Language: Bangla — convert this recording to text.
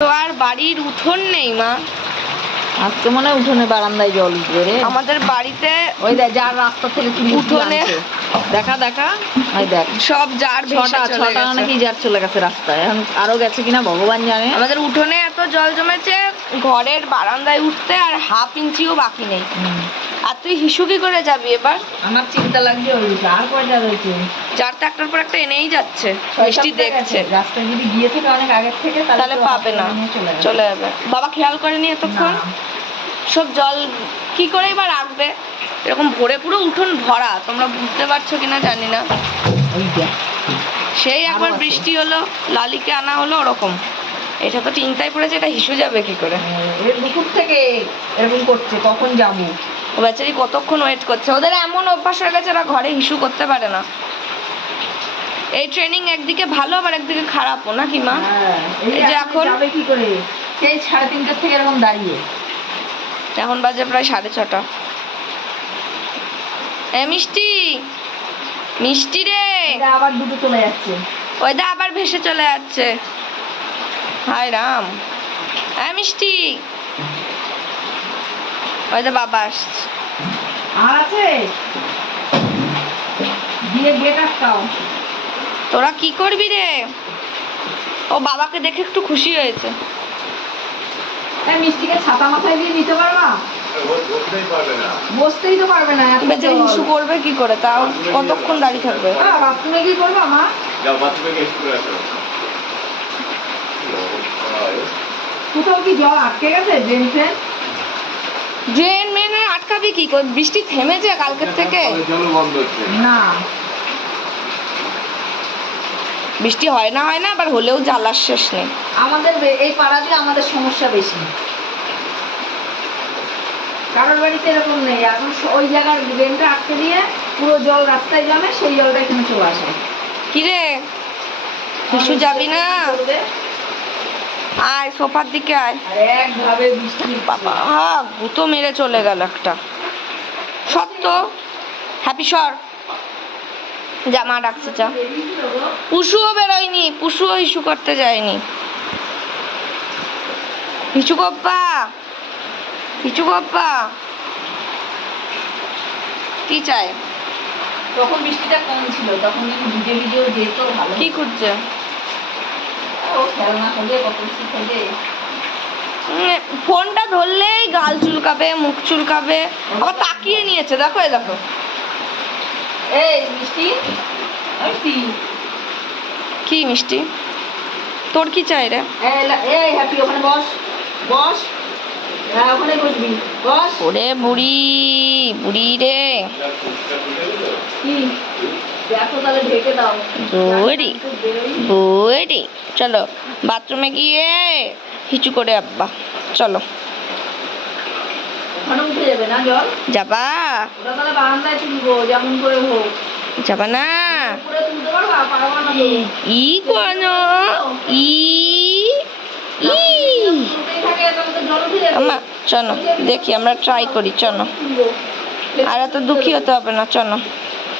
তো আর বাড়ির উঠোন নেই মা। আজকে মনে হয় উঠোনে বারান্দায় জল উঠবে রে। আমাদের বাড়িতে ওই দেখ যার রাস্তা থেকে তুলি উঠোনে দেখা দেখা। ওই দেখ সব জার ভেসে ছটা ছটা নাকি যার চলে গেছে রাস্তায়। এখন আরও গেছে কিনা ভগবান জানে। আমাদের উঠোনে এত জল জমেছে ঘরের বারান্দায় উঠতে আর হাফ ইঞ্চিও বাকি নেই। আর তুই হিসু কি করে যাবি এবার? আমার চিন্তা লাগছে ওই আর কয়টা রয়েছে যার তো একটার পর একটা এনেই যাচ্ছে বৃষ্টি দেখছে। রাস্তায় যদি গিয়ে থাকে অনেক আগের থেকে তাহলে পাবে না চলে যাবে। বাবা খেয়াল করেনি এতক্ষণ? সব জল কি করে এবার রাখবে এরকম ভরে পুরো উঠোন ভরা তোমরা বুঝতে পারছ কিনা জানি না। সেই একবার বৃষ্টি হলো লালিকে আনা হলো ওরকম। এটা তো চিন্তায় পড়েছে এটা হিসু যাবে কি করে? এর দুপুর থেকে এরকম করছে কখন যাব? ও বেচারি কতক্ষণ ওয়েট করছে? ওদের এমন অভ্যাস হয়ে গেছে ওরা ঘরে ইস্যু করতে পারে না। এই ট্রেনিং একদিকে ভালো আবার একদিকে খারাপও নাকি মা? হ্যাঁ, এই এই যে এখন- কি করে? সেই সাড়ে তিনটার থেকে এরকম দাঁড়িয়ে। এখন বাজে প্রায় সাড়ে ছটা। এ মিষ্টি মিষ্টি রে। আবার দুটো চলে যাচ্ছে। ওই দা আবার ভেসে চলে যাচ্ছে। হায় রাম। হ্যাঁ মিষ্টি ওই দা বাবা আসছে। আর আছে? দিয়ে আটকাও। তোরা কি করবি রে? ও বাবাকে দেখে একটু খুশি হয়েছে। এই মিষ্টিকে ছাতা মাথায় দিয়ে নিতে পারবা? বসতেই তো পারবে না। এত বেচারি। হিসু করবে কি করে? তাও কতক্ষণ দাঁড়িয়ে থাকবে? বাথরুমে কি করবা মা? যাও বাথরুমে গিয়ে একটু করে। আসো। কোথাও কি জল আটকে গেছে? ড্রেন ফ্রেন? ড্রেন মেনে আটকাবি কি করে? বৃষ্টি থেমেছে কালকের থেকে? কলের জলও বন্ধ হচ্ছে। না। বৃষ্টি হয় না হয় না আবার হলেও জ্বালার শেষ নেই। আমাদের এই পাড়াতে আমাদের সমস্যা বেশি। কারোর বাড়িতে এরকম নেই। এখন ওই জায়গার ড্রেনটা আটকে দিয়ে পুরো জল রাস্তায় জমে সেই জলটা এখানে চলে আসে। কি রে হিসু যাবি না? আয় সোফার দিকে আয়। একভাবে বৃষ্টি বাবা গুতো মেরে চলে গেল একটা। সত্য? হ্যাপি সর যা মা ডাকছে যা। পুষুও বেরোয়নি পুষুও ইস্যু করতে যায়নি। হিচু গপ্পা হিচু গপ্পা। কি চাই? তখন বৃষ্টিটা কম ছিল তখন যদি ভিজে ভিজেও যেত ভালো কি খুঁজছে? ও খেলনা খোঁজে কত কিছু খোঁজে ফোনটা ধরলেই গাল চুলকাবে মুখ চুলকাবে। আবার তাকিয়ে নিয়েছে দেখো দেখো। এই মিষ্টি? মিষ্টি কি? মিষ্টি? তোর কি চাই রে? এই হ্যাপি ওখানে বস বস। হ্যাঁ ওখানে বসবি বস। ওরে বুড়ি বুড়ি রে। কি? দেখো তাহলে ঢেকে দাও। বুড়ি বুড়ি। চলো বাথরুমে গিয়ে হিচু করে আব্বা চলো। যাবে যাবা? না? ই কোন ই আমা চলো দেখি আমরা ট্রাই করি চলো। আর এত দুঃখী হতে হবে না চলো।